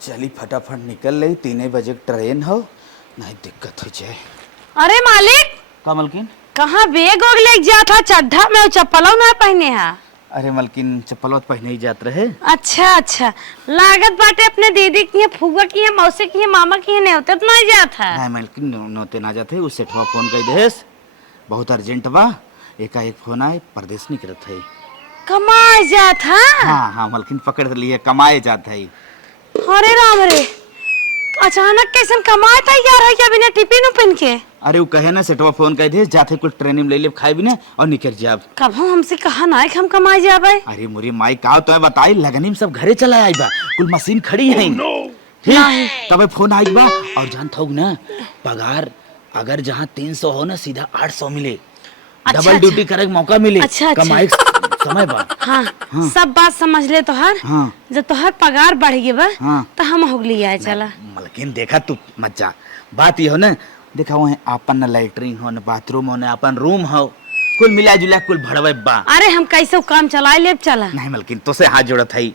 चली फटाफट निकल ली, 3 बजे ट्रेन हो, नहीं दिक्कत हो जाए। अरे मालिक का मलकिन? कहाँ बैग वोग ले जा था? चड्ढा में चप्पलों ना पहने है? अरे मलकिन चप्पल पहने ही जात रहे। अच्छा लागत बाटे अपने दीदी की है, फूफा की है, मौसी की है, मामा की है, नेवते तो नहीं जाता है। नहीं मलकिन नौते ना जाते, उस सेठवा फोन कर देस, बहुत अर्जेंट बा, एकाएक फोन आए, परदेश निकलत है। कमाए जात है? हाँ हाँ मलकिन पकड़ लिए, कमाए जात है। अरे राम रे, अचानक कैसे कमाए था यार है क्या बिना टिफिन उपिन के? अरे वो कहे ना सेठवा फोन कर दे, जाते कुछ ट्रेन में ले ले खाए भी ना और निकल जाब। कब हमसे कहा ना हम कमाए जाबे? अरे मुरी माई का तो बताई, लगनी में सब घरे चला आई बा, कुल मशीन खड़ी है। ठीक तबे फोन आई बा, और जानत हो ना पगार अगर जहाँ 300 हो ना सीधा 800 मिले। डबल ड्यूटी करे का मौका मिले। कमाई समय बा। हाँ, सब बात समझ ले तोहर। जब तोहर पगार बढ़ गई बा तो हम हो लिया चला। मलकिन देखा तू मत जा, बात ये हो ना, देखा वो अपन न लैट्रिन हो न बाथरूम हो न अपन रूम हो, कुल मिला जुला कुल भड़वे बा। अरे हम कैसे काम चलाए ले चला? नहीं मलकिन तो से हाथ जोड़त है।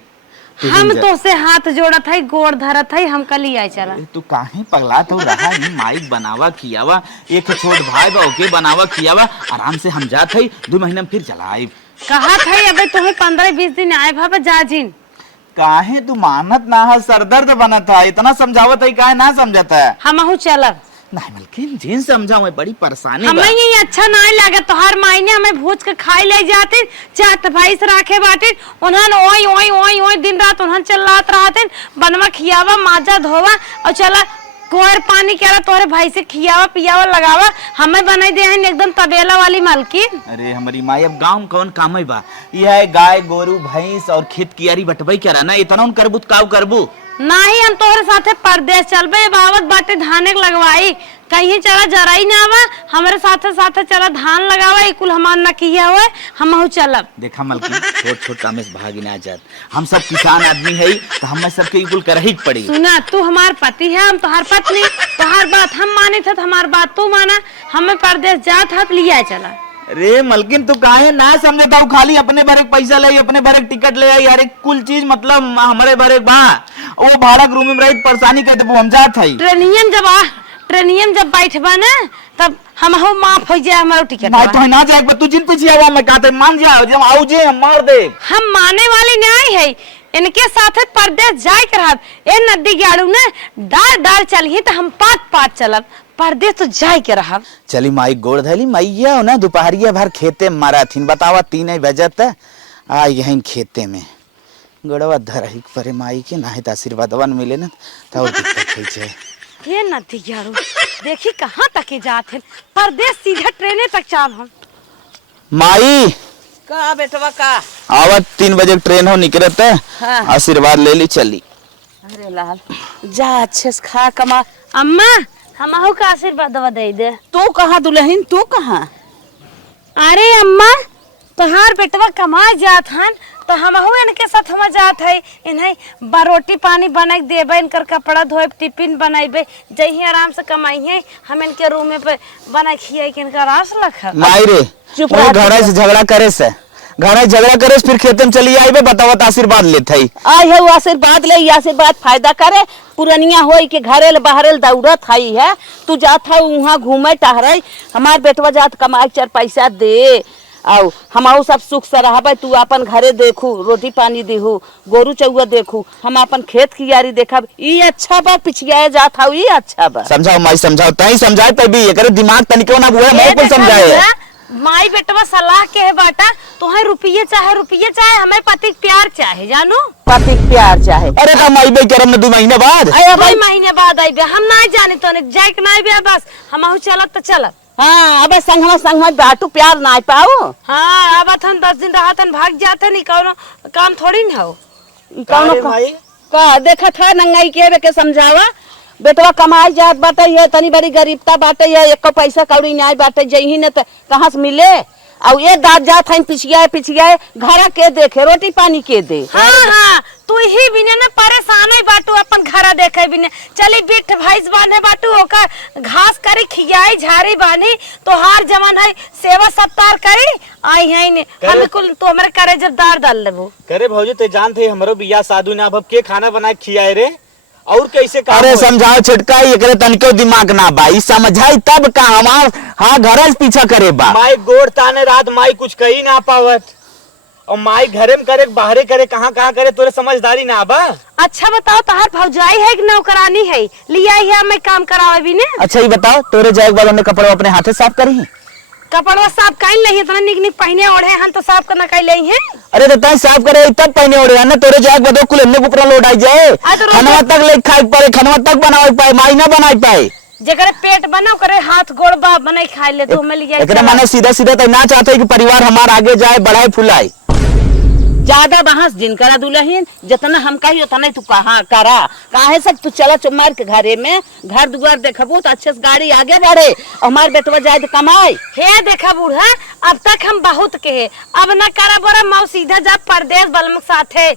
हम तो से हाथ जोड़त है, गोड़ धरत है, हम कल ही आए चला। तू काहे पगला तो रहा है? माइक बनावा खियावा, एक छोट भाई बा ओके बनावा खियावा, आराम से हम जात है, 2 महीना में फिर चला आई। कहा था अबे तुम्हें 15-20 दिन आए भापा जाजिन। काहे तू मानत ना है, सरदर्द बनत है, इतना समझावत है काहे ना समझता है? हम चलब। नहीं मलकिन जिन समझाऊं बड़ी परेशानी हमें ये अच्छा नहीं लगा, तोहार मायने हमें भूज के खाई ले जाते, चाट भाई से राखे बाटे, उन्हन ओई ओई ओई ओई दिन रात उन्हन चलात रहते, बनवा खियावा माजा धोवा और चला कोर पानी केरा तोरे भाई से खियावा पियावा लगावा, हमें बनाई दे हैं एकदम तबेला वाली मालकिन। अरे हमारी माई अब गांव कौन काम है बा, यह है गाय गोरू भैंस और खेत कियारी बटवाई करा ना, इतना उन करबू काऊ करबू नहीं। हम तोहरे साथे परदेश चलबे, बावत बाटे धाने लगवाई, कहीं चला जराई ना आवा, हमारे साथे साथे चला धान लगावा, कुल हमार न किया हुए हम चलब। देखा मलकिन छोट छोट काम से भागी ना जात, हम सब किसान आदमी है तो हमें सबके कुल करही पड़ी। सुना तू हमार पति है, हम तोहार पत्नी, तोहार बात हम माने थे, हमार बात तू माना, हमें परदेश जात हाथ लिया चला। अरे मलकिन तू काहे ना समझता हूँ, खाली अपने भरे पैसा ले, अपने भरे टिकट ले यार, कुल चीज मतलब हमारे भरे बा, वो भाड़ा रूम में रही परेशानी कहते हम जात है। ट्रेनियम जब बैठबा ना तब हम हो माफ हो जाए हमारा टिकट। नहीं तो ना जाए, तू जिन पीछे आवा मैं कहते मान जा, जब आओ जे हम मार दे। हम माने वाली नहीं है, इनके साथ परदेश जाए कर ए नदी गाड़ू ने डार डार चलिए तो हम पात पात चलब, परदेश तो जाए के रहा। चली माई गोड़ धली मैया ना, दोपहरिया भर खेते मारा थीन, बतावा 3 बजत आ यहीं खेते में गोड़वा धरही परे माई के, ना तो आशीर्वादवन मिले ना तो दिक्कत हो जाए। ये नदी गाड़ू देखी कहाँ तक जात है, परदेश सीधा ट्रेने तक चाल हम। माई का बेटवा का आवत 3 बजे ट्रेन हो निकलत है। हाँ। आशीर्वाद ले ली चली। अरे लाल जा अच्छे से खा कमा। अम्मा हम का आशीर्वाद दे दे। तू कहाँ दुल्हन, तू कहाँ? अरे अम्मा तोहार बेटवा कमा जात हन तो हम इनके साथ हम जात है, इन्हें रोटी पानी बना देबे, इनकर कपड़ा धोए, टिफिन बनाइबे, जही आराम से कमाइए, हम इनके रूम में बना खियाई के इनका रास लखा। माई रे चुप रह, घर से झगड़ा करे से, घर से झगड़ा करे फिर खेते में चली आईबे, बतावत आशीर्वाद लेत है। आई है आशीर्वाद ले, आशीर्वाद फायदा करे, पुरनिया होई के घरेल बहरेल दौड़त हई है, तू जात है वहाँ घूमे टहरे, हमार बेटवा जात कमाई 4 पैसा दे, आओ हम सब सुख से रहबे, तू अपन घरे देखू, रोटी पानी देहू, गोरू चौआ देखू, हम अपन खेत की यारी देखब, ई अच्छा बा, पिछिया जात हऊ ई अच्छा बा। समझाओ माई समझाओ, तई समझाए तभी एकरे दिमाग तनिको ना बुए, मैं कुछ समझाए। माई बेटवा सलाह के है बाटा, तोहे रुपये चाहे हमें पति प्यार चाहे, जानू पति प्यार चाहे। अरे का माई बे करम न 2 महीने बाद, 2 महीने बाद आईबे, हम नहीं जाने तो जाए के नहीं बे, बस हम चलत तो चलत। हाँ अबे संगमा बाटू प्यार ना पाओ। हाँ अब 10 दिन रहतन भाग जाते, नहीं कौनो काम थोड़ी न हो। का देखा था नंगाई के समझावा, बेटवा कमाई जात बाटे है, तनी बड़ी गरीबता बाटे है, एको पैसा कौड़ी नहीं बाटे, जही न कहाँ से मिले, और ये दाद जात है पिछिया घर के देखे, रोटी पानी के दे। हाँ तू ही बिने न परेशान है बाटू, अपन घर देखे बिने, चली बिठ भैंस बांधे बाटू, ओकर घास करी खियाई झाड़ी बांधी, तो हार जमान है सेवा सत्कार करी आई है ने, हम कुल तो हमरे करे जब दार डाल लेबो। करे भौजी ते जानते हमरो बियाह शादी ना, अब के खाना बना खियाए रे, और कैसे काम अरे होई? समझाओ छिटका एकरे तनिको दिमाग ना बा ई समझाई तब का हमार हाँ घर पीछा करे बा। माई गोड़ ताने रात माई कुछ कही ना पावत और माई घरे में करे बाहरे करे कहाँ करे तोरे समझदारी ना बा। अच्छा बताओ तहार भौजाई है कि नौकरानी है? लिया है मैं काम करावे भी ने। अच्छा ये बताओ तोरे जाए के बाद हमने कपड़े अपने हाथे साफ करी हैं? कपड़वा साफ काई नहीं इतना निक निक पहने ओढ़े हन तो साफ करना काई लई है। अरे तो तय साफ करे तब पहने ओढ़े ना तोरे जाए के बाद कुल हमने ऊपर लोड आई जाए आ तो रोज- खनवा तक ले खाए पड़े खनवा तक बनावे पाए माई ना बनाई पाए। जेकरे पेट बना करे हाथ गोड़ बा बनाई खाई ले तो हमें लिया एकरे माने सीधा सीधा तो ना चाहते कि परिवार हमार आगे जाए बढ़ाए फुलाए। ज्यादा बहस जिन करा दुल्हन जितना हम कही उतना तू कहा करा काहे सब तू चला चुमार के घरे में घर दुआर देखबो तो अच्छे से गाड़ी आगे बढ़े हमार बेटवा जाए तो कमाए। हे देखा बूढ़ा अब तक हम बहुत के है अब न करा बड़ा मौ सीधा जा परदेश बलम साथे।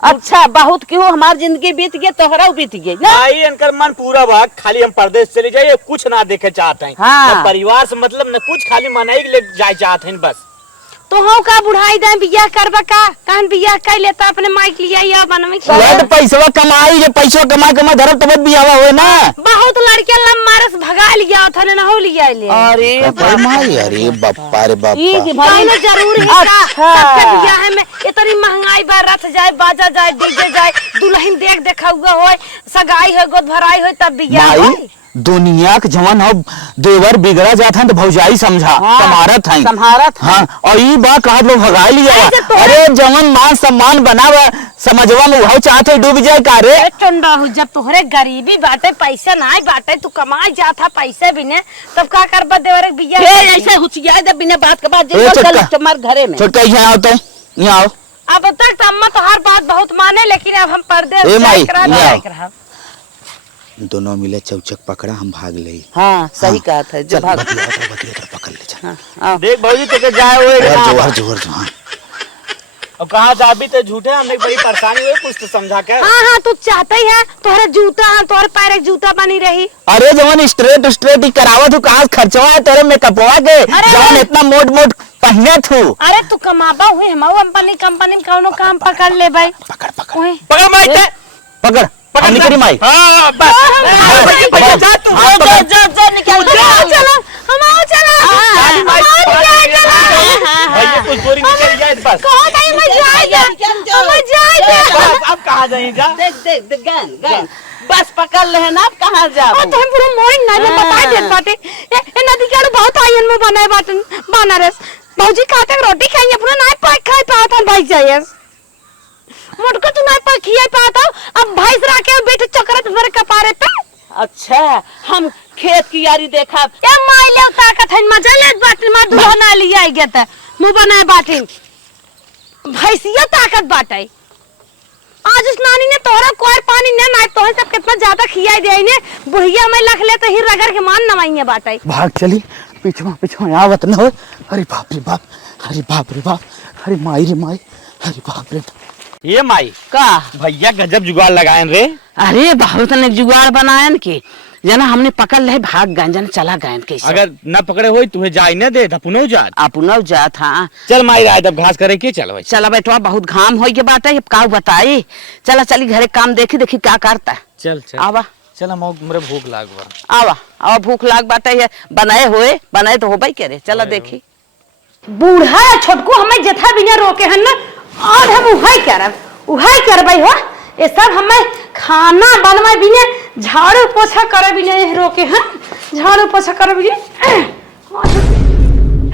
अच्छा बहुत क्यों हमार जिंदगी बीत गई तोहरा बीत गई ना। माई इनकर मन पूरा बा खाली हम परदेश चले जाए कुछ ना देखे चाहते हैं। हाँ। न परिवार से मतलब न कुछ खाली मनाई ले जाए चाहते हैं बस। तो हम का बुढ़ाई दे बियाह करबा का कहन बियाह कर लेता अपने माइक लिया या बनवे लड़ पैसा कमाई ये पैसा कमा धरम तब बियावा होए ना। बहुत लड़के लम्मारस भगा लिया था ना हो लिया ले। अरे माई अरे बापा रे ई कि बापा। कहना जरूर है का अच्छा। सबके बियाह में इतनी महंगाई बा रथ जाए बाजा जाए डीजे जाए दुल्हन देख देखा हुआ होए सगाई हो गोद भराई हो तब बियाह माई होए। दुनिया के जवन हो देवर बिगड़ा जात हैं तो भौजाई समझा हाँ, समारत हैं सम्हारत हैं। हाँ और ये बात कहा लोग भगा लिया ऐसे तो- अरे जवन मान सम्मान बनावा समझवा में वह चाहते डूब जाए का रे। चंदा हो जब तोहरे गरीबी बाटे पैसा ना बाटे तू कमाई जाता पैसे भी ने तब का करबा देवर बियाह। फिर ऐसे हुचिया दे बिना बात के बाद ए, छोटका। चुमार घरे में छोटका यहाँ आओ यहाँ आओ। अब तक तो अम्मा तो हर बात बहुत माने लेकिन अब हम परदेश ए माई, जाए करा ले जाए आओ। करा। दोनों मिले चौचक पकड़ा हम भाग ले। हाँ सही कहा था जो भाग बतिया पकड़ ले चल। हाँ, आओ। देख भौजी तो जाए हुए जोहर जोहर जोहर। और कहाँ जाबी तो झूठे हमने बड़ी परेशानी हुई कुछ तो समझा के। हाँ हाँ तू चाहता ही है तोहरे जूता हाँ तोहरे पैर एक जूता बनी रही। अरे जवन स्ट्रेट ही करावत हूँ कहाँ खर्चवा है तेरे मेकअपवा के जवन इतना मोट पहने थू। अरे तू कमाबा हुई हम कंपनी में कौनो काम पकड़ ले भाई। पकड़ पकड़ ओए, पकड़ माई ते। पकड़ पकड़ निकली माई। हाँ बस। जा तू जो निकल चलो हम आओ चलो सारी माई हम आओ पकड़ चलो, चलो। भैया कुछ चोरी निकल जाए बस। कौन है मजा आएगा मजा आएगा। बस अब कहाँ जाएगा। देख देख देख गन गन बस पकड़ ले ना अब कहाँ और जाओ। तो हम पूरा मोइन नहीं में बता देत बाटे ए नदी के आड़ू बहुत आयन में बनाए बाटन बनारस भौजी खाते रोटी खाई पूरा नहीं पाई खाई पात हम भाई जाए मोटको तू नहीं पाई खियाई पाता अब भैंस राके बैठे चक्कर तुम्हारे कपारे पे। अच्छा हम खेत की यारी देखा ए माई ले ताकत है मजा ले बाटन मा दूल्हा ना लिया आई गता मुंह बनाए बाटन भैंसिया ताकत बाटे। आज उस नानी ने तोहरा कोई पानी ने ना तोहर सब कितना ज्यादा खियाई दे ने बुढ़िया में लख ले तो ही रगड़ के मान नवाइए बाटे। भाग चली पीछे आवत न हो। अरे बाप रे बाप अरे बाप रे बाप अरे माई रे माई अरे बाप रे। ये माई का भैया गजब जुगाड़ लगाए रे। अरे बहुत ने जुगाड़ बनायन के जना हमने पकड़ ले भाग गए जना चला गए कैसे अगर न पकड़े हो तुम्हें जाए न दे पुनः जात। अपना जात हाँ। चल माई राय तब घास करे के चल भाई। चला बेटवा बहुत घाम हो के बात है का बताई चला चली घरे काम देखी देखी क्या करता है। चल चल आवा चल हम मेरे भूख लाग बा। आवा आवा भूख लाग बाटे है बनाए तो हो भाई करे चला देखी। बूढ़ा छोटको हमें जथा बिना रोके हन ना और हम उहाई करबै हो ये सब हमें खाना बनवा बिना झाड़ू पोछा करे बिना रोके हन झाड़ू पोछा करे बिना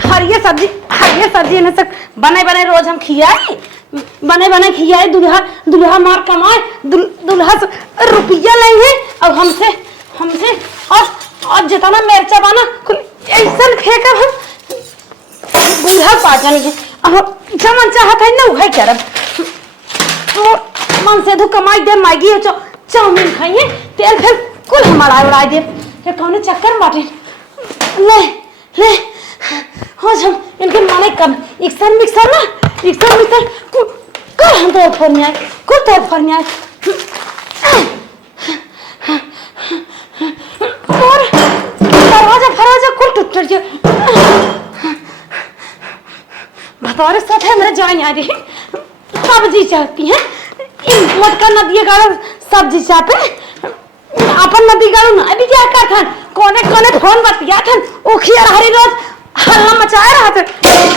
हरिये सब्जी ने सब बने रोज हम खियाई बने खियाई दुल्हा मार कमाए दुल्हा से रुपया लेंगे अब हमसे और जितना मिर्चा बना ऐसा फेंकब हम बूढ़ा पाचन के अब जमन चाहत है ना उहे करब मन से धु कमाई दे मैगी और चाउमीन खाइए तेल फिर कुल हमारा उड़ा दे ये कौन चक्कर बाटे ले हो हम इनके माने कब मिक्सर कुल हम तो फरनिया और दरवाजा कुल टूट गया भतौरे साथ है मेरे जान आ रही सब्जी चाहती है मटका न दिए गाड़ा सब्जी चाहते ना भी क्या करथन कोने कोने फोन बतिया थन ओखिया हरी रोज हल्ला मचाए रहत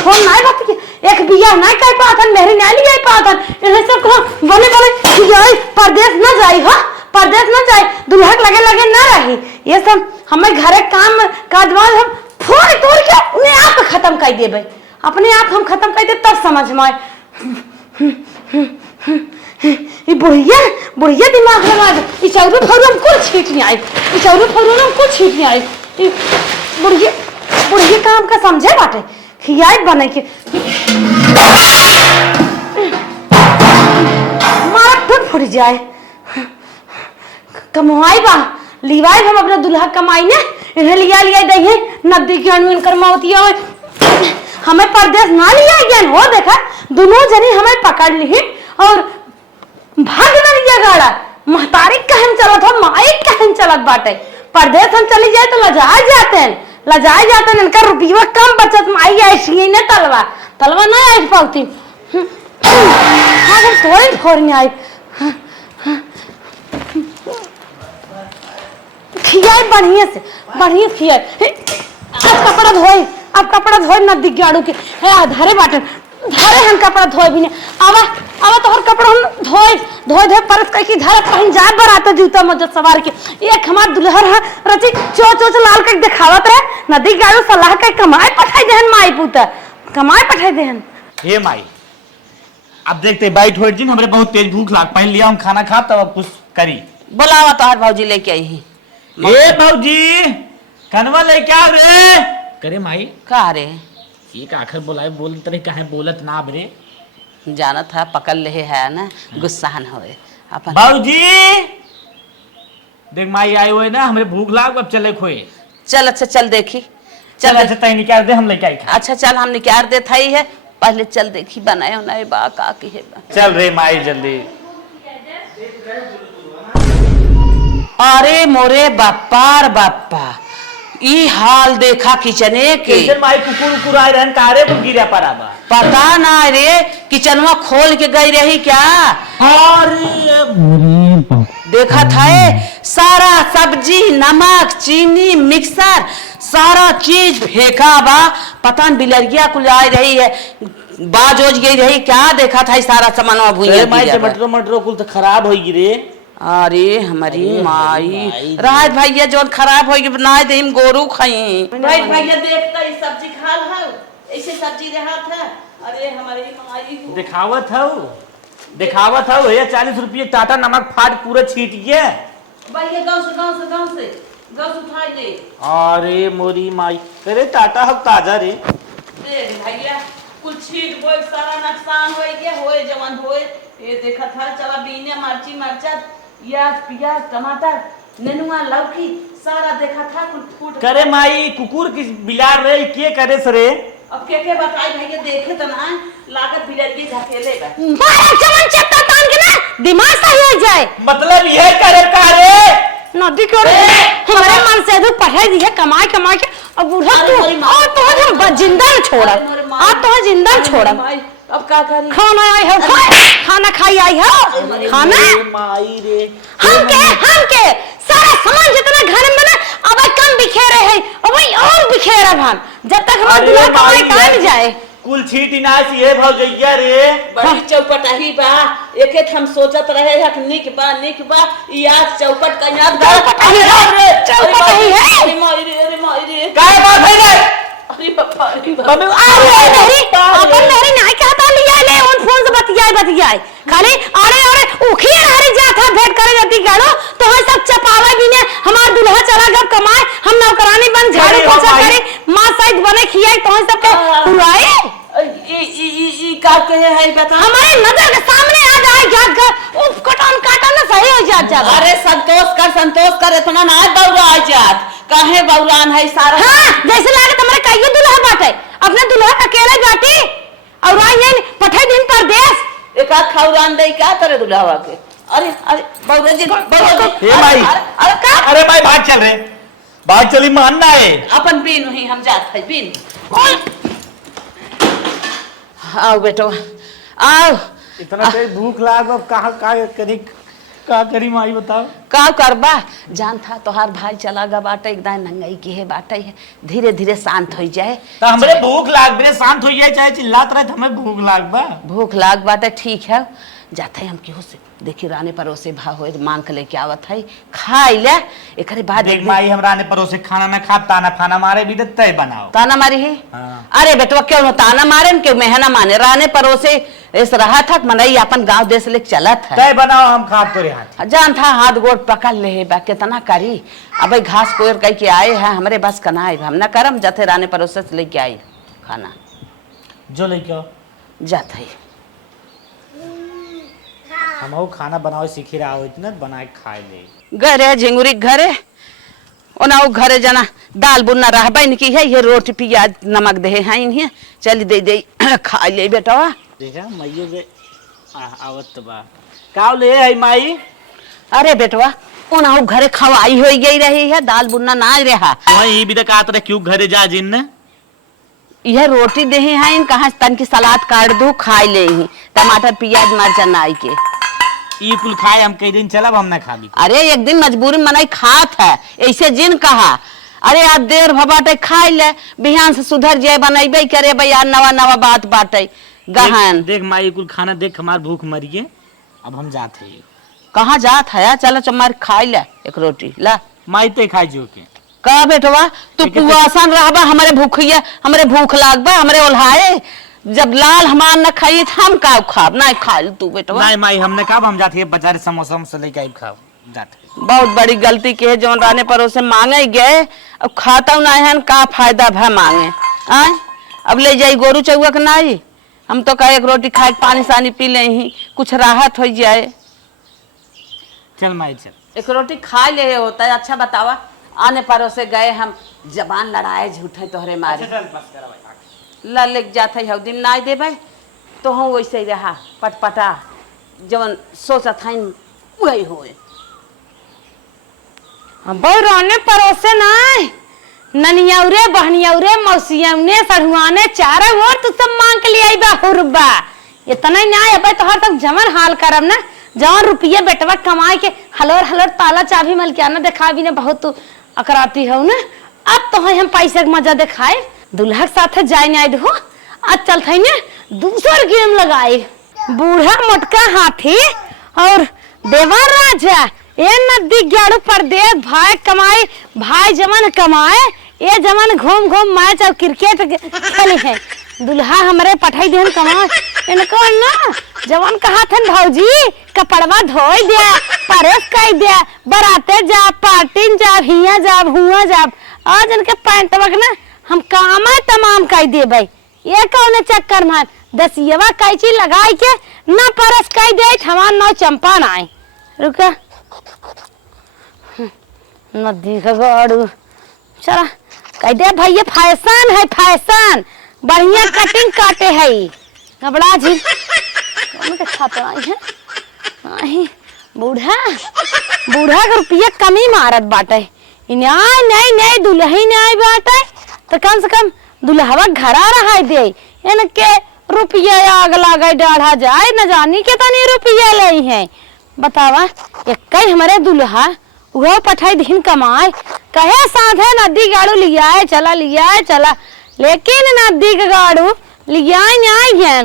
फोन नहीं बतिया एक बिया नहीं कर पाथन मेहरी नहीं लिया पाथन इन्हें सब को बने बने जाई परदेश न जाई हो परदेश न जाई दुल्हन लगे लगे ना रही ये सब हमें घरे काम काजवाल हम फोड़ तोड़ के अपने आप खत्म कर देबे अपने आप हम खत्म कर दे तब समझ में ये बुढ़िया दिमाग लगा दे ये चौरू फरू हम कुछ छीट नहीं आई ये चौरू फरू हम कुछ छीट नहीं आई ये बुढ़िया काम का समझे बाटे खियाई बने के मारा टूट फूट जाए कमाई बा लिवाई हम अपने दुल्हा कमाई ने इन्हें लिया दही नदी के अणु इनकर मौतिया हमें परदेश ना लिया ज्ञान हो देखा दोनों जने हमें पकड़ ली और भाग न लिया गाड़ा महतारी कहन चलत हो माइक कहन चलत बाटे परदेश हम चली जाए तो लजाए जाते हैं इनका रुपया कम बचत में आई ऐसी ने तलवा ना आई पाती हाँ थोड़ी फोड़ने आई खियाई बढ़िया खियाई अब कपड़ा धोए नदी गाड़ू के धरे बाटे धरे हम कपड़ा धोए भी नहीं आवा तो हर कपड़ा हम धोए परस कहीं धरे कहीं जा बराते जूता मजत सवार के एक हमार दुल्हर है रची चोच लाल के दिखावत रहे नदी गाड़ू सलाह के कमाए पठाई देहन माई पुता कमाए पठाई देहन हे माई अब देखते बाइट होए जिन हमरे बहुत तेज भूख लाग पहले लिया हम खाना खा तब कुछ करी बुलावा तो हर भौजी लेके आई है ए भौजी कनवा लेके आ रे करे माई का रे एक आखिर बोलाए बोलत रहे काहे बोलत ना बरे जानत है पकड़ ले है ना गुस्सा न होए अपन भौजी देख माई आई हुए ना हमरे भूख लाग अब चले खोए चल अच्छा चल देखी चल अच्छा तई निकाल दे हम लेके आई खा अच्छा चल हम निकाल दे थाई है पहले चल देखी बनाए उनाए बा का की है चल रे माई जल्दी अरे मोरे बाप्पार बाप्पा ई हाल देखा किचने के किचन माई कुकुर आए रहन कारे वो गिरा पराबा पता ना रे किचनवा खोल के गई रही क्या अरे देखा था सारा सब्जी नमक चीनी मिक्सर सारा चीज फेंका बा पता न बिलरिया कुल आई रही है बाजोज गई रही क्या देखा था सारा सामान भूया टमाटर कुल तो खराब होगी रे अरे हमारी माई राज भैया जोन खराब होगी बनाए दे हम गोरू खाई राज भैया देखता ये सब्जी खा रहा ऐसे सब्जी रहा था अरे हमारी माई दिखावत हो ये 40 रुपये टाटा नमक फाट पूरा छीट गया भैया गांव से उठाई दे अरे मोरी माई अरे टाटा हक ताजा रे देख भैया कुछ छीट बोल सारा नुकसान होए के होए जवान होए ये देखा था चला बीने मरचा प्याज टमाटर नेनुआ लौकी सारा देखा था कुछ फूट करे माई कुकुर की बिलार रे के करे सरे अब के बताई भैया देखे तो ना लागत बिलरिए झकेलेगा बाहर चमन चत्ता तान के ना दिमाग सही हो जाए मतलब ये करे का रे नदी के हमारे मन से तो पढ़ाई दिया कमाई के अब बूढ़ा तू और तो हम जिंदा छोड़ा आप तो जिंदा छोड़ा अब क्या करी खाना आई है खाना खाई आई है खाना माई रे हम के सारा सामान जितना घर में ना अब कम बिखेरे है अब और बिखेरा भान जब तक हमारा दूल्हा कमाई काम जाए कुल छीट इनास ये भौजैया रे बड़ी चौपटाही बा एक हम सोचत रहे है निक बा ई आज चौपट का याद चौपटाही है अरे माई रे काय बात है रे अरे बाबा अपन मेरी नहीं कहता लिया ले उन फोन से बतियाए खाली अरे उखिए हरी जात है भेंट करे जाती गाड़ो तो हम सब चपावा भी ने हमार दुल्हा चला गब कमाए हम नौकरानी बन झाड़ू पोछा करे मां सहित बने खियाई तो सब के हुआए ई का कहे है बता हमारे नजर के सामने आ जाए जात उफ काटा ना सही हो जात अरे संतोष कर इतना ना बौरा आ जात काहे बौरान है सारा हां जैसे लागे तुम्हारे कईयो दुल्हा बाटे अपने दुल्हा अकेले जाती और आई पठे दिन परदेश एक आध खौरान दे क्या करे दुल्हा के अरे बौरा जी हे भाई अरे भाई भाग चल रे भाग चली मानना है अपन बीन ही हम जात है बीन आओ बेटो आओ इतना तेज भूख लाग अब कहां का कनिक का करी माई बताओ। का करबा जान था तोहार भाई चला गा बाटे एकदम नंगाई की है बाटे है धीरे धीरे शांत हो जाए। तो हमरे भूख लाग बे शांत हो जाए चाहे चिल्लात रहे हमें भूख लाग बा। भूख लाग बाटे ठीक है जाते हम केहू से देखी राने परोसे भाव हो मांग के लेके आवत है खाई ले एकरे बाद देख माई हमरा ने परोसे खाना ना खा ताना फाना मारे भी तय बनाओ। ताना मारी है हाँ। अरे बेटवा क्यों न ताना मारे न क्यों मेहना माने राने परोसे इस रहा था मनई अपन गांव देश लेके चलत है तय बनाओ हम खा तोरे हाथ। जान था हाथ गोड़ पकड़ ले बा कितना करी अब घास कोयर कह के आए हैं हमरे बस कना हम ना करम जाते राने परोसे से लेके आई खाना जो लेके आओ जाते हम खाना बनाओ सीखी रहा हो इतना बना के खाए ले घरे झिंगुरी घरे ओना घरे जना दाल बुन्ना रहबे न की है ये रोटी प्याज नमक दे है इन्हें चल दे दे खा ले बेटा देखा मैयो जे आवत बा का ले है माई। अरे बेटवा ओना घरे खवाई हो गई रही है दाल बुन्ना ना रहा वही भी तक आत रहे क्यों घरे जा जिन ने यह रोटी दे है इन कहा तन की सलाद काट दू खा ले ही टमाटर प्याज मरचा नाई के ई कुल खाए हम कई दिन चलब हम ना खा ली। अरे एक दिन मजबूरी मनाई खात है ऐसे जिन कहा अरे आज देर भबाटे खाई ले बिहान से सुधर जाए बनैबे करे भैया नवा नवा बात बाटे गहन देख माई कुल खाना देख हमार भूख मरिए अब हम जाते हैं। कहाँ जात है चलो चमार खाई ले एक रोटी ला माई ते खाई जो के का बेटवा तू पुआसन रहबा हमारे भूखिया हमारे भूख लागबा हमारे ओल्हाए जब लाल हमार न खाई हम का खाब ना खा तू बेटवा नहीं माई हमने कहा हम जाते हैं बाजार समोसा से लेके आई खाओ जाते। बहुत बड़ी गलती के है जो राने पर से मांगे गए अब खाता ना है का फायदा भा मांगे आए अब ले जाई गोरू चौआ के नाई हम तो कहे एक रोटी खाए पानी सानी पी ले ही कुछ राहत हो जाए। चल माई चल एक रोटी खा ले होता है अच्छा बतावा आने पर से गए हम जबान लड़ाए झूठे तोहरे मारे ला लेके जाते है दिन ना दे भाई तो हम वैसे ही रहा पटपटा जवन सोचत है वही होए बौराने परोसे नाय ननियौरे बहनियौरे मौसियौने सढ़ुआने चारों ओर तू सब मांग के लिए आई बा हुरबा इतना ही ना अब तोहर तक जमन हाल करब ना जवन रुपये बेटवा कमाए के हलोर हलोर ताला चाबी मलकियाना देखा भी ना बहुत तू अकराती हो ना अब तो हम पैसे के मजा दिखाए दुल्हा के साथ जाए नहीं दो आज चलते ना दूसर गेम लगाए बूढ़ा मोटका हाथी और देवर राजा ए नदी ग्याड़ू परदेश भाई कमाए भाई जमन कमाए ये जमन घूम घूम मैच और क्रिकेट खेले हैं दुल्हा हमारे पठाई देन कमाए इनको ना जवन कहा थे भौजी कपड़वा धोई दिया परेश कर दिया बराते जा पार्टी जा हिया जा हुआ जा आज इनके पैंट वक ना हम काम तमाम कर दे भाई ये कौन चक्कर में दसियवा कैची लगाई के ना परस कर दे हमार नौ चंपा ना आए रुका नदी का गाड़ू चला कह दे भैया फैशन है फैशन बढ़िया कटिंग काटे है घबरा जी कौन के छापा है आई बूढ़ा बूढ़ा का रुपया कमी मारत बाटे नहीं नहीं नहीं दुल्ही नहीं बाटे तो कम से कम दुल्हवा घरा रहा दे इनके रुपया आग लगा डाढ़ा जाए न जानी के तनी रुपया ले है बतावा एक हमारे दुल्हा वो पठाई दिन कमाए कहे साथ है नदी गाड़ू लिया चला लेकिन नदी का गाड़ू लिया नहीं है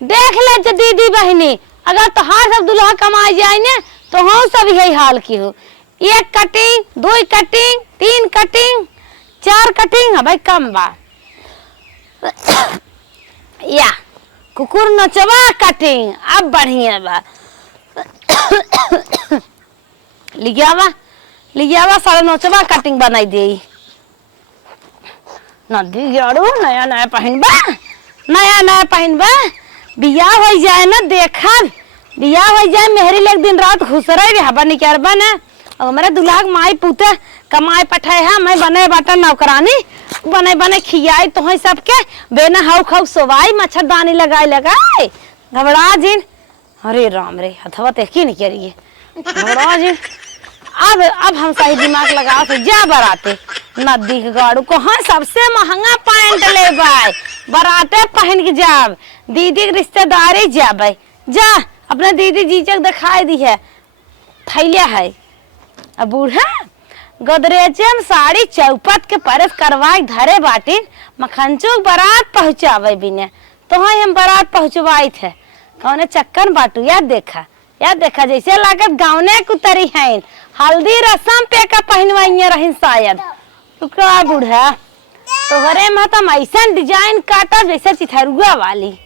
देख ले दीदी बहनी अगर तोहार सब दुल्हा कमाए जाए ने तो हम सब यही हाल की हो एक कटिंग दो कटिंग तीन कटिंग चार कटिंग भाई कम बा या कुकुर नचवा कटिंग अब बढ़िया बा लियावा सारा नचवा कटिंग बनाई दे नदी गाड़ू नया नया पहनबा बियाह हो जाए ना देखा बियाह हो जाए मेहरी ले दिन रात घुसरे रहबा निकरबा ना और हमारे दुल्हा माई पुते कमाए पठाए है मैं बने बाटा नौकरानी बने खियाई तो है सबके बेना हाउ खाउ सोवाई मच्छरदानी लगाए घबरा जिन अरे राम रे हथवा देखी नहीं करिए घबरा जिन अब हम सही दिमाग लगा से जा बराते नदी के गाड़ू को हाँ सबसे महंगा पैंट ले बाय बराते पहन के जाब दीदी के रिश्तेदारी जाबे जा अपने दीदी जीजक दिखाई दी है थैलिया है। अब बूढ़ा गोदरेजम साड़ी चौपट के परस करवाई धरे बाटिन मखनचुक बारात पहुंचावे बिने तो हम बारात पहुंचवाई थे कौने चक्कर बाटू याद देखा जैसे लागत गाँवने कुतरी है हल्दी रसम पे का पहनवाइया रही शायद का बूढ़ा तोहरे में तो ऐसा डिजाइन काटा जैसे चिथरुआ वाली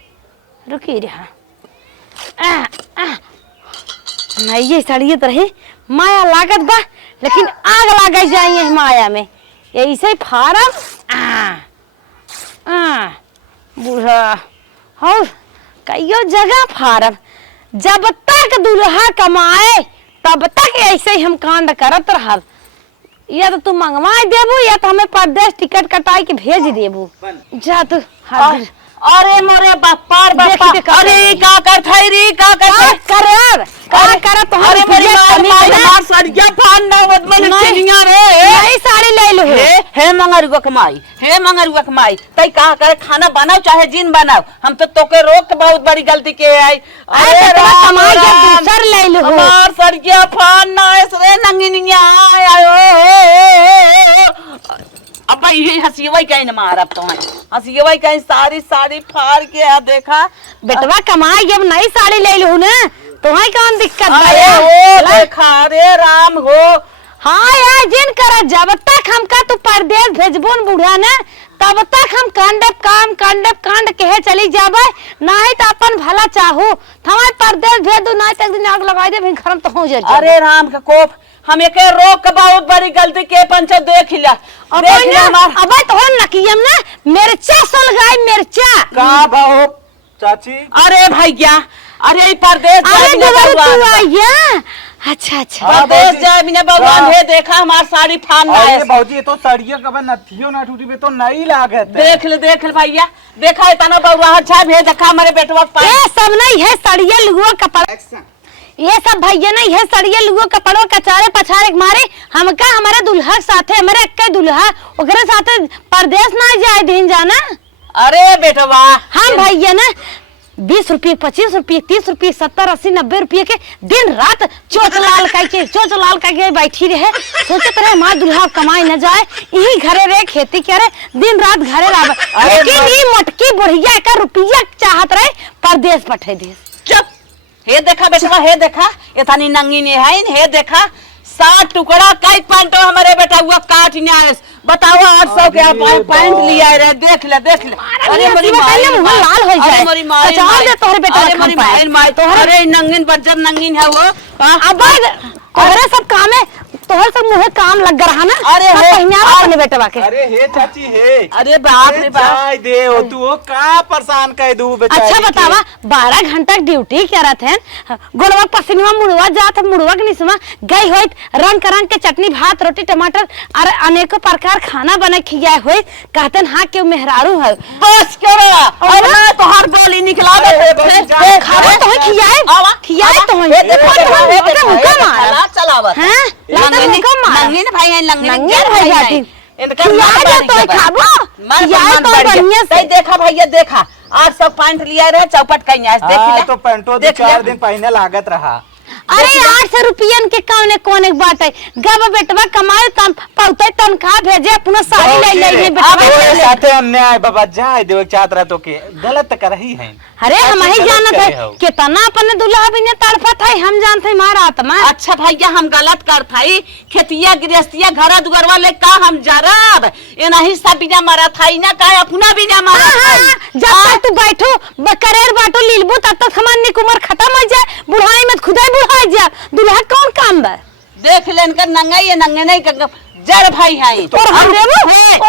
रुकी रहा नहीं ये साड़ी तो रही माया लागत बा लेकिन आग लागे जाइए माया में ऐसे फारम बूढ़ा हो कईयो जगह फारम जब तक दुल्हा कमाए तब तक ऐसे ही हम कांड करत रहब। या तो तू मंगवा देबू या तो हमें परदेश टिकट कटाई के भेज देबू जा तू। अरे मोरे बापार बापा अरे का कर थाई रे का कर तो अरे मेरी मार सड़िया फान ना बदमन चिनिया रे नई साड़ी ले लो हे मंगरुआ कमाई तई का कर खाना बनाओ चाहे जिन बनाओ हम तो तोके रोक बहुत बड़ी गलती के आई। अरे कमाई के दूसर ले लो मार सड़िया फान ना रे नंगिनिया आयो अब ये हसीवई कहीं न मारब तो हसीवई कहीं सारी फाड़ के आ देखा बेटवा कमाई जब नई साड़ी ले लू ना तो है कौन दिक्कत देखा रे राम हो। हाँ यार जिन कर जब तक हमका तू परदेश भेजबोन बूढ़ा ने तब तक हम कांड कहे चली जाबे नहीं तो अपन भला चाहू हमारे परदेश भेज दू नहीं तक दिन आग लगाई दे घर तो हो जाए। अरे राम का कोप हम एक रोक बहुत बड़ी गलती के पंच देख लिया अब तो नकियम ना मिर्चा सल गई मिर्चा का भाव चाची। अरे भैया अरे परदेश अच्छा परदेश जाए बिना भगवान हे देखा हमार साड़ी फान अरे भौजी ये तो सड़िया कब नथियो ना टूटी तो नहीं लागत देख ले भैया देखा इतना बउआ अच्छा भे देखा हमारे बेटवा ये सब नहीं है सड़िया लुआ कपड़ा ये सब भैया नहीं है सड़िया लुआ कपड़ों कचारे पछारे मारे हमका हमारे दुल्हा साथे हमारे अक्के दुल्हा ओकरे साथे परदेश ना जाए दिन जाना। अरे बेटवा हम भैया ना 20 रुपये 25 रुपये 30 रुपये 70 80 90 रुपये के दिन रात चोच लाल करके बैठी रहे सोचते रहे हमारा दुल्हा कमाई न जाए यही घरे रहे खेती करे दिन रात घरे लावे लेकिन ये मटकी बुढ़िया का रुपया चाहत रहे परदेश पठे दे। चुप हे देखा बेटवा हे देखा इतनी नंगी ने है हे देखा 60 टुकड़ा कई पैंटो हमारे बेटा हुआ काट न्याय बताओ 800 के पैंट लिया रे देख ले अरे मेरी मां लाल हो जाए मेरी मां दे तोहरे बेटा मेरी मां तोहरे नंगिन बज्जर नंगिन है वो अब तोहरे सब काम है तोहर सब मुहे काम लग रहा ना। अरे अपने बेटवा के अरे हे चाची हे अरे बाप रे बाप दे ओ तू का परेशान कह दू बेचारी। अच्छा बतावा 12 घंटा ड्यूटी क्या थे गोलवा पसीनवा मुड़वा जात मुड़वा के निसमा गई होइत रंग के चटनी भात रोटी टमाटर और अनेकों प्रकार खाना बने खियाए होइत कहतन हां के मेहरारू है बस करो अरे तोहर बोली निकला दे खावा तो खियाए तो है देखो हुक्म मारा चलावत हां नंगिन भाई है नंगिन भाई जाती इनका खियाए तो खाबो खियाए तो बढ़िया से देखा भैया देखा आज सब पैंट लिया रहे चौपट कहीं आज देख ले तो पैंटो 4 दिन पहने लागत रहा। अरे 800 रुपयन के कोने बात है गब बेटवा कमाए तम पौते तनखा भेजे अपना साड़ी ले ले बेटवा साथे अन्याय बाबा जाए देव चाहत तो के गलत कर रही है। अरे हम ही जानत है कितना अपने दुल्हा बिने तड़पत है हम जानते मारा आत्मा। अच्छा भैया हम गलत करत है खेतिया गृहस्थिया घर दुगरवा ले का हम जरब ए नहीं सब बिना मारा था ना का अपना बिना मारा जब तक तू बैठो करेर बाटो लीलबू तब तक हमारी उम्र खत्म हो जाए बुढ़ाई में खुदा बुढ़ा जा दुल्हा कौन काम बा देख लेन कर नंगा ये नंगे नहीं कर जड़ भाई है और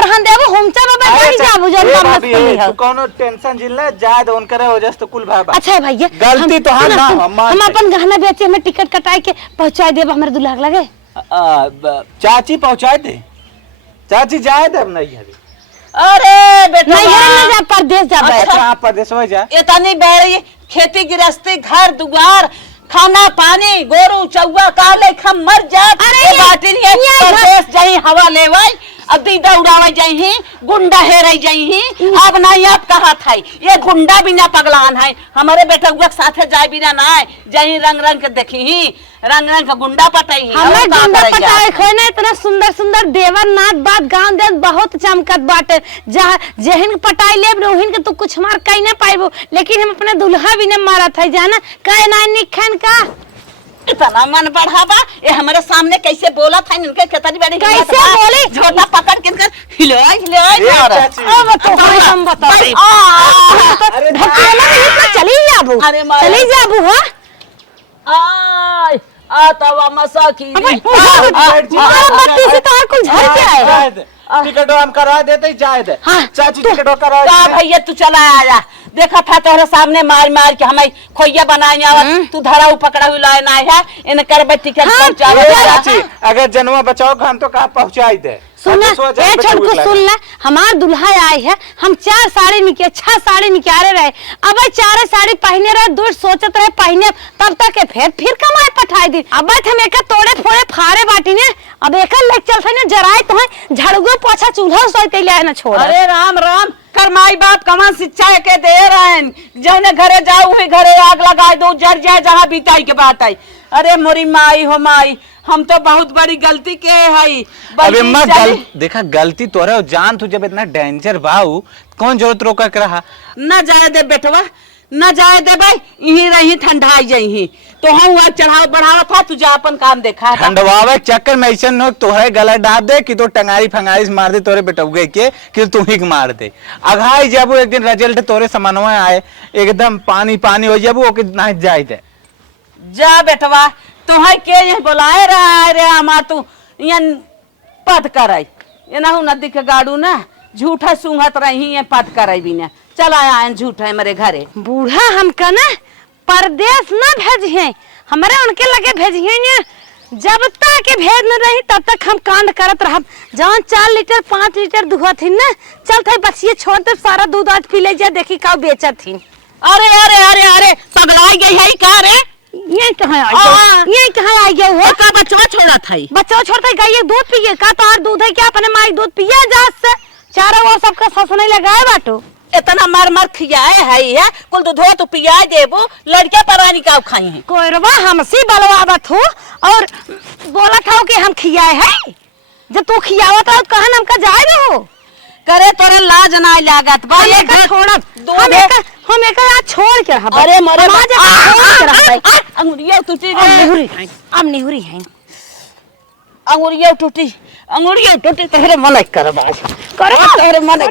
हम देबो हमचा बाबा नहीं जाबो जब हम तू कोनो टेंशन जिल्ला जा दे उनकर वजह से कुल भाई अच्छा भैया गलती तो हम अपन गहना बेचे में टिकट कटाई के पहुंचा देब हमरे दुल्हा लगे चाची पहुंचा दे चाची जाए दे नहीं है अरे बेटा नहीं है ना परदेश जाबे अच्छा परदेश हो जा इतनी बेरी खेती गृहस्थी घर दुआर खाना पानी गोरू चौवा काले खम मर जात अरे बाटी है परदेश जाई हवा लेवाई अब दीदा उड़ावे जाई गुंडा हेरे जाई अब नहीं अब कहा था ये गुंडा भी ना पगलान है हमारे बेटा के साथे जाए बिना ना जाई रंग रंग के देखी रंग रंग का गुंडा पटाई हमें गुंडा पटाए खोए ना इतना सुंदर सुंदर देवर नाथ बात गांव दे बहुत चमकत बाटे जहां जेहन पटाई लेब रोहिन के तू कुछ मार कहीं ना पाइबो लेकिन हम अपने दुल्हा भी न मारा था जाना कहे ना निखन का इतना मन बढ़ावा ये हमारे सामने कैसे बोला था इनके कितनी बड़ी कैसे बोले झोटा पकड़ के इनका हिलोय हिलोय अब तो हम बता अरे ढकेला नहीं चली जाबू चली जाबू हो आय आतवा मसा की बत्ती से तो हर कुछ झड़ जाए टिकट हम करवा देते जाए दे चाची टिकट करवा का भैया तू चला आया देखा था तोहरे सामने मार मार के हमें खोइया बनाया तू धड़ा पकड़ा हुई लाए ना है इन कर टिकट चाची अगर जनवा बचाओ हम तो कहाँ पहुँचाई दे सुना ए छोटको सुन ले हमार दुल्हा आई है हम 4 साड़ी निके 6 साड़ी निकाले रहे अब 4 साड़ी पहने रहे दूर सोचत रहे पहने तब तक के फिर कमाए पठाई दी अब हम एक तोड़े फोड़े फाड़े बाटी ने अब एक लेक चलते ने जराए तो झड़गो पोछा चूल्हा सोते ले ना छोड़ अरे राम राम कर माई बाप कमान शिक्षा के दे रहे जौने घरे जाऊ है घरे आग लगा दो जर जाए जहाँ बीताई के बात आई अरे मोरी माई हो माई हम तो बहुत बड़ी गलती के हई अबे मां देखा गलती तोरा जान तू जब इतना डेंजर बाऊ कौन जरूरत रोका कर रहा न जाए दे बेटवा न जाए दे भाई यहीं रही ठंडाई जाई तो हम वहाँ चढ़ाव बढ़ावा था तुझे अपन काम देखा ठंडवावे चक्कर में ऐसा न तोहरे गला डाल दे कि तो टंगारी फंगारी मार दे तोरे बेटुगे के कि तुम ही मार दे अघाई जब एक दिन रिजल्ट तोरे समन्वय आए एकदम पानी पानी हो जब वो ना जाए दे जा बेटवा तुम्हें के यहाँ बुलाए रहा है रे हमार तू यहाँ पद कराई ये ना नदी के गाड़ू ना झूठा सूंघत रही है पद कराई भी ना चला आए झूठा है मेरे घरे बूढ़ा हमका ना परदेश ना भेजिए हमारे उनके लगे भेजिए जब तक भेज न रही तब तक हम कांड करत रह जहाँ 4 लीटर 5 लीटर दूध थी ना चलते बचिए छोड़ते सारा दूध आज पी ले जा देखी का बेचत थी अरे अरे अरे अरे पगलाई गई है का रे ये कहाँ आ गया हो का बच्चा छोड़ा था बच्चा छोड़ते गाय दूध पिए का तो और दूध है क्या अपने माई दूध पिया जहाज से चारा वो सबका ससुर लगाए बाटो इतना मार मार खियाए है कुल दूध तो पिया देबो लड़के परानी का खाई है कोरबा हमसे बलवावत हो और बोला था कि हम खियाए है जब तू खियावत हो कहन हमका जाए हो करे तोरे लाज ना लागत बा एक छोड़ब हम एक आज छोड़ के रह अरे मरे अंगुरिया टूटी अब निहुरी है अंगुरिया टूटी तेरे मन करवा तेरे मन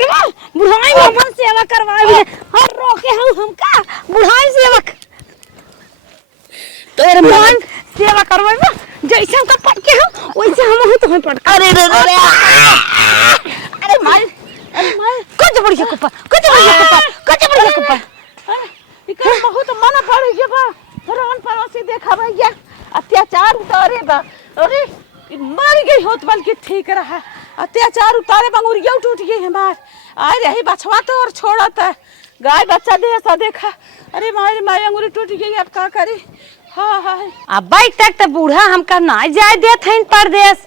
बुढ़ाई मन सेवा करवाए हर रोके हम हमका बुढ़ाई सेवा तेरे मन सेवा करवाए जैसे हमका पट के हम वैसे हम तो हम पट अरे अरे माय कुछ बढ़िया कुप्पा इकर बहुत मन पड़ गया बा रोन पड़ोसी देखा भैया अत्याचार उतारे बा अरे मर गई होत बल्कि ठीक रहा अत्याचार उतारे बंगुरिया टूट गई हमार आए रही बछवा तो और छोड़त है गाय बच्चा दे ऐसा देखा अरे मारी माई अंगुरी टूट गई अब का करी हाँ हाँ अब भाई तक तो बूढ़ा हमका ना जाए देत है परदेश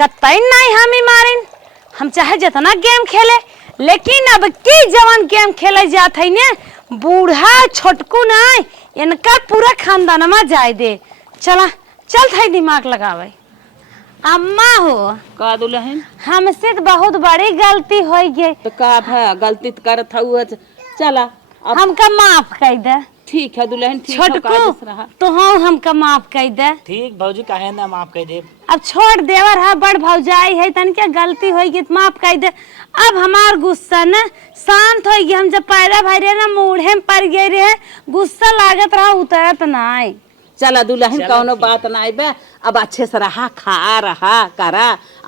कतई नहीं हम मारिन हम चाहे जितना गेम खेले लेकिन अब की जवान गेम खेले जात है ने बूढ़ा छोटकू नहीं इनका पूरा खानदान में जाए दे चला चल थे दिमाग लगावे अम्मा हो का दुल्हन हमसे तो बहुत बड़ी गलती हो गई तो का है गलती करत हुआ चला हमका माफ कर दे ठीक है दुल्हन ठीक छोटकू तो हाँ हमका माफ कर दे ठीक भौजी काहे ना माफ कर दे अब छोड़ देवर है बड़ भौजाई है तन क्या गलती होगी तो माफ कर दे अब हमार गुस्सा न शांत हो गई हम जब पैदा भरे ना मूढ़े में पड़ गए रहे गुस्सा लागत रहा उतरत नहीं चला दुल्हन कौनो बात ना बे अब अच्छे से रहा खा रहा करा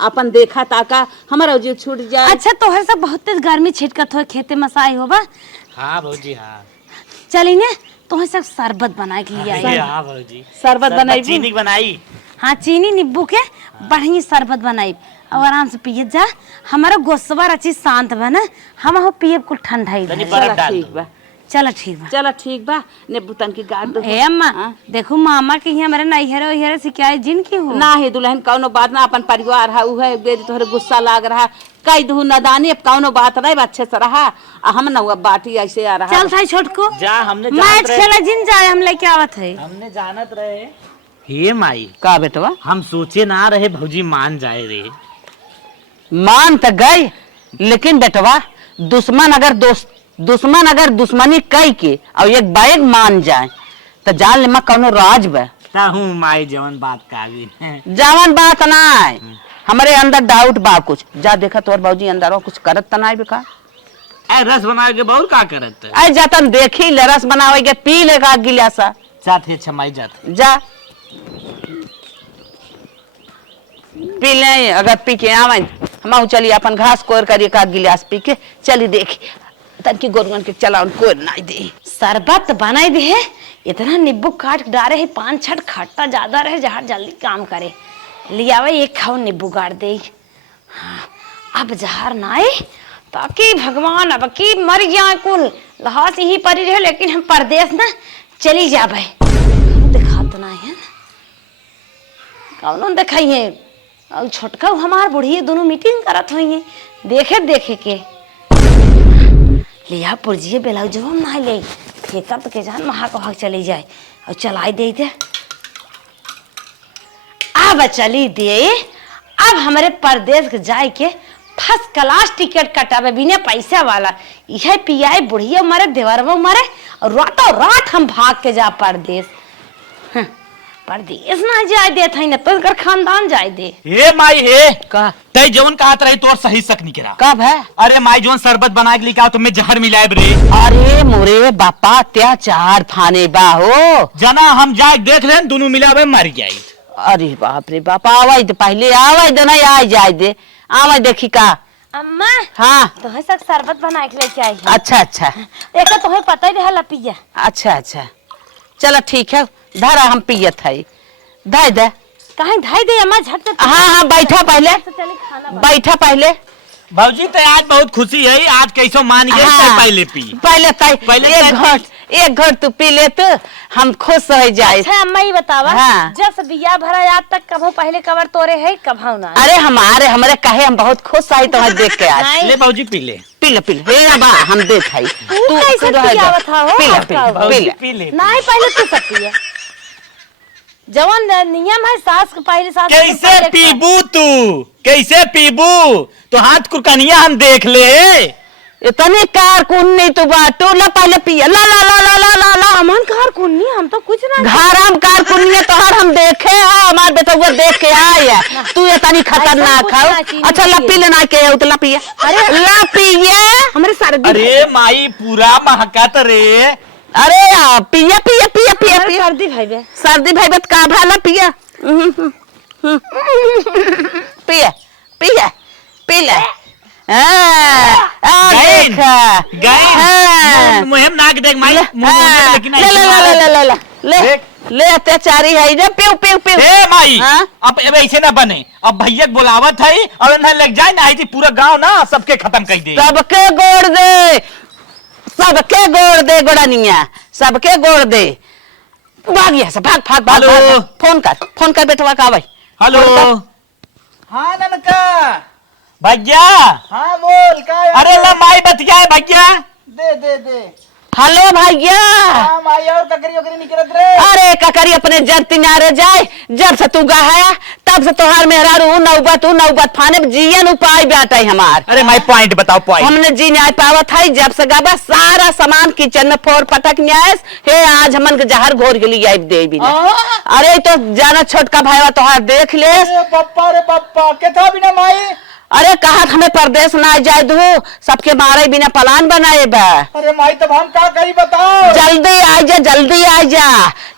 अपन देखा ताका हमारा जीव छूट जाए अच्छा तोहर सब बहुत तेज गर्मी छिटकत हो खेते मसाई होबा हाँ भौजी हाँ चली ने तोहर सब शरबत बना के लिए आई हाँ भौजी शरबत बनाई चीनी बनाई हाँ चीनी नींबू के बढ़िया शरबत बनाई और आराम से पिए जा हमारा गोस्वा रची शांत बना हम हो पिए कुल ठंडा ही बर्फ डाल ठीक बा चलो ठीक बा। चलो ठीक बा नींबू तन की गाड़ दो। ए अम्मा हाँ? देखो मामा के यहाँ मेरे नैहरे वैहरे शिकायत जिन की हो ना है दुल्हन कौनो बात ना, अपन परिवार है उ है बेरी तोहरे गुस्सा लाग रहा कई दू नदानी अब कौनो बात नहीं अच्छे से रहा हम ना हुआ बाटी ऐसे आ रहा। चल था छोटको जा हमने मैच खेला जिन जाए हम लेके आवत है। हमने जानत रहे हे माई, का बेटवा हम सोचे ना रहे भौजी मान जाए रे। मान तो गई, लेकिन बेटवा दुश्मन अगर दुश्मनी कई के और एक बाइक मान जाए तो जान ले कौनो राज बा। हूँ माई जवन बात काबिल है। जवन बात ना हमारे अंदर डाउट बा कुछ। जा देखा तोर बाबूजी अंदर हो कुछ करत त नाई बेका। ए रस बना के बहुत का करत है। आई जातन देखी ले रस बनावे के पी ले का गिलासा। जात है छमाई जात। जा पी ले, अगर पी के आवे हम चली अपन घास कोर करी का गिलास पी के चली देखी तन की गोरगन के चलाउन कोर नाई दे। शरबत बनाई दे है, इतना नींबू काट डारे है 5-6 खट्टा ज्यादा रहे जहाँ जल्दी काम करे लियावे एक खाओ नींबू गाड़ दे। हाँ, अब जहर ना आए ताकि भगवान अब की मर गया कुल लहास यही परी रहे, लेकिन हम परदेश ना चली जावे। दिखा तो ना है कौन दिखाइए और छोटका हमार बुढ़ी दोनों मीटिंग करत हुई देखे देखे के लिया पुरजिए बेलाउ जब हम ना ले फेंकब तो के जान महा को हक चली जाए और चलाई दे दे। अब चली दे, अब हमारे परदेश के जाए के फर्स्ट क्लास टिकट कटावे बिना पैसा वाला यह पियाए बुढ़िया मरे देवरवा मरे और रातों रात हम भाग के जा परदेश। परदेश ना जाए दे था न तो खानदान जाए दे। हे माई हे का तई जवन कहत रही तोर सही सक नहीं करा। कब है? अरे माई जोन शरबत बना के लेके तुम्हें जहर मिलाए रे। अरे मोरे बापा अत्याचार थाने बा हो जना हम जाए देख ले दोनों मिलावे मर जाई। अरे बाप रे बाप आवाज तो पहले आवाज दे नहीं आ जाए दे आवाज देखी का। अम्मा हाँ तुम्हें सब शरबत बना के लेके आई है। अच्छा अच्छा एक तो तुम्हें पता ही रहा पिया। अच्छा अच्छा चलो ठीक है धरा हम पियत है धाई दे। कहीं ढाई दे अम्मा झट से। हाँ हाँ बैठा पहले चले खाना बैठा पहले। भौजी तो आज बहुत खुशी है, आज कैसो मान गए हाँ, पहले पी पहले पहले एक घट तू पी ले तो हम खुश हो जाए। अच्छा अम्मा ही बतावा हाँ। जब से बिया भरा आज तक कभो पहले कबर तोरे है कभो ना। अरे हमरे कहे हम बहुत खुश आई तुम्हें देख के आज। ले भौजी पी ले पी ले हे बा हम देख आई तू कैसे पियावत हा हो? पी भौजी ले पी ले। नहीं पहले तू सब पिया जवन नियम है सास के पहले सास कैसे पीबू तू कैसे पीबू तो हाथ कुकनिया हम देख ले। इतनी कारकुन नहीं तू बाटू ला पहले पिया ला ला ला ला ला ला ला अमन कार कुन्नी हम तो कुछ ना घर हम कारकुनिया तोहर हम देखे है हमार बेटा वो देख के आई है तू इतनी खतरनाक ऐसा है। कुछ ना अच्छा ला पी लेना के उतला पिया। अरे ला पिए हमारे सर्दी अरे माई पूरा महकत रे। अरे यार पिया पिया पिया पिया हमारे पिया सर्दी भाई बे सर्दी भाई बत का भाला पिया पिया पिया पी ले। गैन गैन मुहिम नाक देख माई लेकिन ले ले अत्याचारी है इधर पियो पियो पियो। ए माई हाँ? अब ऐसे ना बने, अब भैया बुलावत है और उन्हें लग जाए ना आई थी पूरा गांव ना सबके खत्म कर दे। सबके गोड़ दे गोड़ानिया सबके गोड़ दे भाग यहाँ से भाग भाग भाग हेलो। फोन कर बेटवा का भाई। हेलो हाँ ननका भैया। हाँ बोल का अरे ला माई बतिया है भैया। दे हेलो भैया। हाँ माई और ककरी ओकरी निकलत रे। अरे ककरी अपने जर तिनारे जाए जब से तू गया तब से तोहार मेहरारू नौबत फाने जियन उपाय बाटे हमार। अरे माई पॉइंट बताओ पॉइंट। हमने जी न्याय पावत है जब से गाबा सारा सामान किचन में फोड़ पटक न्याय हे आज हमन के जहर घोर के लिए दे भी अरे तो जाना छोटका भाईवा तोहार देख ले। पप्पा रे पप्पा केथा बिना माई। अरे कहा हमें परदेश ना जाए दू सबके मारे बिना प्लान बनाए बा। अरे माई तब हम का कही बताओ। जल्दी आ जा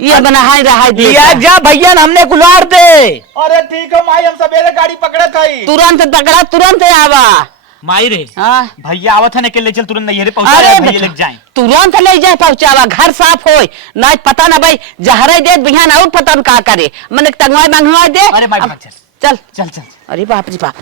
ये बना रहा लिया जा भैया हमने गुलार दे। अरे ठीक है माई हम सवेरे गाड़ी पकड़े थी। तुरंत पकड़ा तुरंत आवा। माई रे हाँ? भैया आवत है के ले चल तुरंत नैहरे पहुंचा अरे भैया लग जाए तुरंत ले जाए पहुंचावा घर साफ हो ना पता ना भाई जहरे दे बिहान और पता का करे मन टंगवाई मंगवाई दे। अरे माई चल चल चल चल। अरे बाप रे बाप